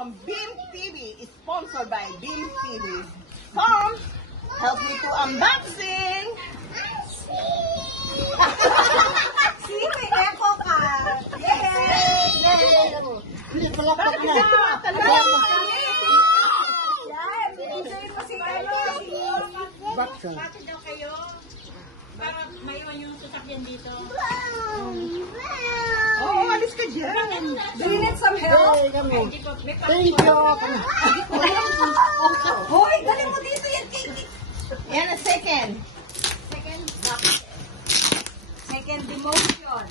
from Beem TV is sponsored by Beem TV. Come, help me to unboxing. See, may echo ka. Yay! Bakit hindi tumatala? Yan, enjoy mo si Bakit daw kayo? Para mayroon yung sasakyan dito. Oo, alis ka dyan. Do you need some help? Thank you. Hoy, dali mo dito yan, Katie. Yan ang second. Second demotion.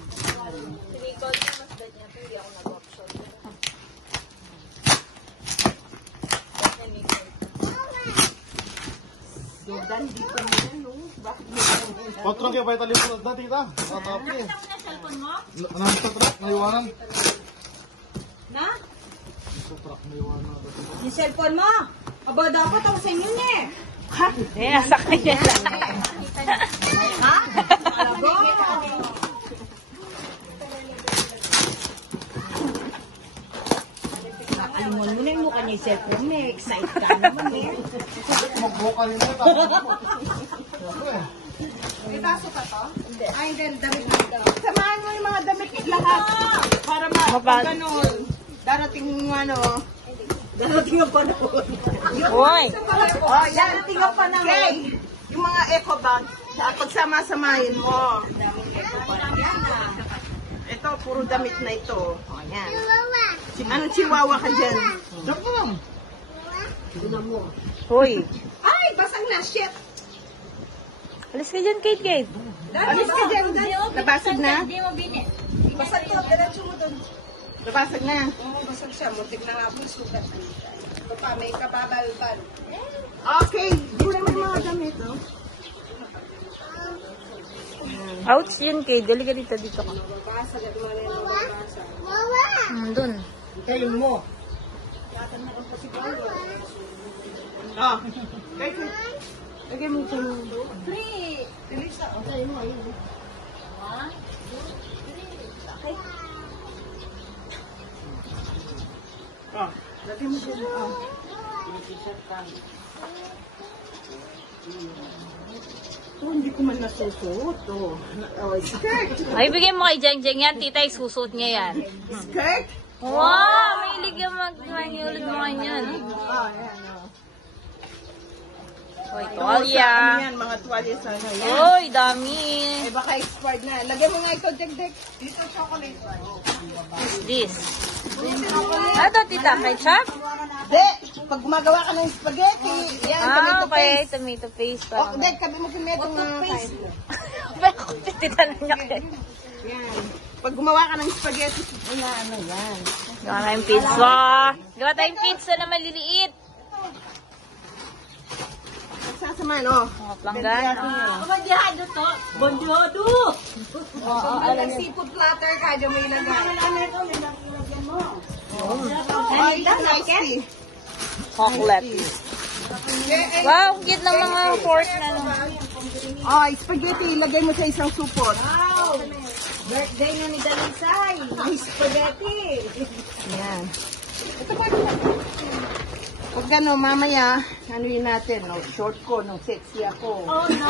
Jordan, dito mo yan, no? Bakit mo yan? Patrong kayo, bayo talipod na, tita. Matapi. Nakita mo na cellphone mo? Anong sa truck? Naiwanan. Na? Sa truck, naiwanan. Yung cellphone mo? Aba, dapat ako sa inyo eh. Eh, sa kanya lang. Ha? Alago? Nakalimutan mo na yung mukha niya yung cellphone mo. Excited ka naman eh. Magbuka rin na. May baso ka to? Hindi. Ay, hindi. Damit na ito. Samahan mo yung mga damit lahat. Para pag ganun. Darating ano. Darating ang panahon. Hoy! Oh, yan. Darating ang panahon. Okay. Yung mga eco bag, pagsama-samahin mo. Ito, puro damit na ito. O, yan. Anong chihuahua ka dyan? Diyan ka lang. Hoy! Ay, basang na. Shit. Alis ka dyan, Kate. Alis ka dyan. Nabasag na? Hindi mo binit. Basag to. Diretso mo doon. Nabasag na. Oo, basag siya. Muntik na nga po yung sugat. Ito pa, may kababal-bal. Okay. Gulay mo yung mga damit, no? Ouch yun, Kate. Dali ka dito ka. Babasag at mga nila babasag. Dun. Hintayin mo. Oh. Lagay mo ito. Oh. Lagay mo ito. Oh. Oh, hindi ko man nasusuot. Oh. Oh, skirt. Ay, bigay mo kay Jeng Jeng yan. Tita, isusuot niya yan. Skirt? Wow! May ilig yung mag-ulit mo ganyan. Oh, ayan. Oh. Hoy, Ano tuwalya. yan? Mga tuwalya sa ano. Yan. Hoy, dami. Eh, baka expired na. Lagyan mo nga ito, Dek. Dito, chocolate. What's this? Ano, tita? Ketchup? De, pag gumagawa ka ng spaghetti, yan, tomato Okay. paste. Tomato paste. Oh, Dek, sabi mo kimetong paste. Pero, tita na niya. Yan. Pag gumawa ka ng spaghetti, ayan, ano yan. Gawa tayong pizza. Gawa tayong pizza na maliliit. Nagsasamahan, oh. Mga planggana. Bonjado to. Bonjado! Ang seafood platter ka, dyan may ilagay. Ay, nice tea. Chocolate. Wow, ang cute ng mga fork na. Ay, spaghetti, ilagay mo sa isang supot. Wow! Birthday na ni Dalisay. Ay, spaghetti. Yan. Ito ba ito? Pag gano'n, mamaya, ano yun natin, no? Short ko, no? Sexy ako. Oh, no!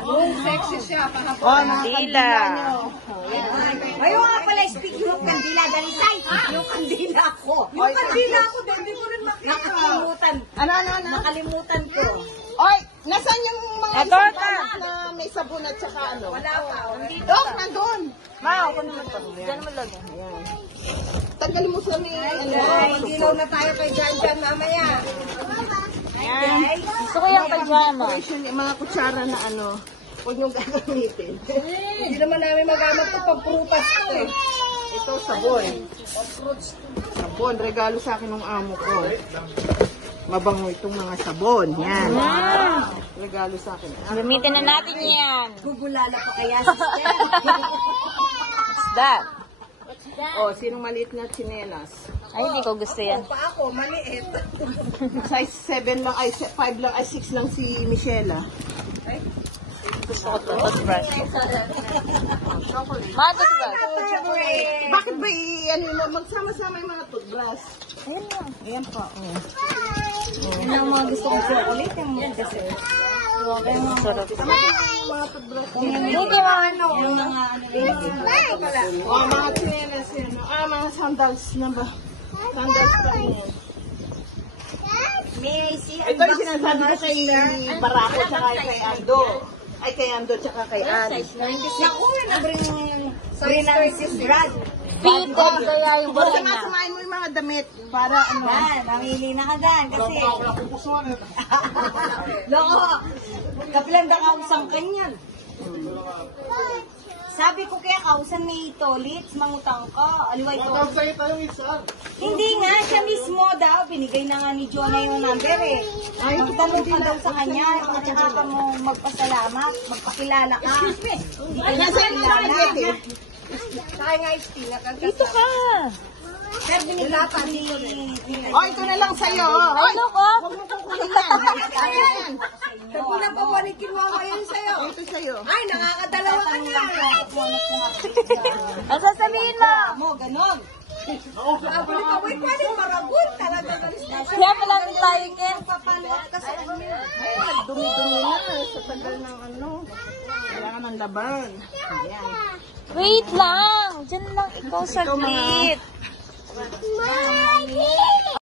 Oh, sexy siya. Pahapon. Oh, mga Kandila. kandila nyo. Oh, yan. Ayun nga pala, speaking of kandila, Dalisay. Yung kandila ko. Yung kandila ko, hindi ko rin makita. Nakalimutan. Ano? Nakalimutan ko. Oy, nasaan yung mga Ito, isang ito. balot na may sabon at saka ano? Wala pa. Dok, nandun. Mau, kung naman to. Diyan mo lang. Tanggalin mo sa ni... Ay, hindi daw na tayo kay Jan mamaya. Ayan. Gusto ko yung pajama. Preparation, yung mga kutsara na ano, huwag niyong gagamitin. Hindi naman namin magamit ito pag prutas ko eh. Ito, sabon. Sabon, regalo sa akin ng amo ko. Mabango itong mga sabon. Yan. Regalo sa akin. Gamitin na natin yan. Gugulala ko kaya sister. What's that? Oh, sinong maliit na tsinelas? Ay, hindi ko gusto yan. Pa ako, maliit. Size 7 lang, ay 5 lang, ay 6 lang si Michelle. Gusto ko to. Toothbrush. Ma, Bakit ba ano mo, magsama-sama yung mga toothbrush? Ayun lang. Ayan po. Yan ang mga gusto kong chocolate. Yung mga kasi. Sarap. Mga toothbrush. Hindi mga ano. Yung mga ano. Mga chinelas yan. Mga sandals na ba? Sandals pa rin yan. May I see? Ito yung sinasabi ko kay Barako tsaka kay Ando. Ay, kay Ando tsaka kay Ann. Naku, nabring sis Brad. Fitted kaya yung Basta buhay niya. masamain mo yung mga damit para ano. Yan, mamili na ka dyan. Kasi, Wala pupusuan eh. loko, kapilang da kausang kanyan. Sabi ko kaya kausan may tolits, mangutang ka. Aliway ko. Matawag sa'yo tayong isa. Hindi nga, siya mismo daw. Binigay na nga ni Jonah yung number eh. Ay, tanong ka daw sa kanya. Kung tsaka ka mo magpasalamat, magpakilala ka. Excuse me. Hindi ka magpakilala. Saka nga ispinat. Dito ka. Sir, binigatan ni... Oh, ito na lang sa'yo. Ay, loko. Huwag mo kukunin yan. Ayan. Sabi na pabalikin mo ngayon sa'yo. Ito sa'yo. Ay, nakakadalawa ka na. Ang sasabihin mo. Mo, ganon. Abuli ka, wait, pwede maragot. Talaga galis na. Kaya malapit tayo, Ken. Papanot ka sa kanya. Ay, dumi-dumi na. Sa tagal ng ano. Kailangan ng laban. Ayan. Wait lang. Diyan lang ikaw saglit. Mommy!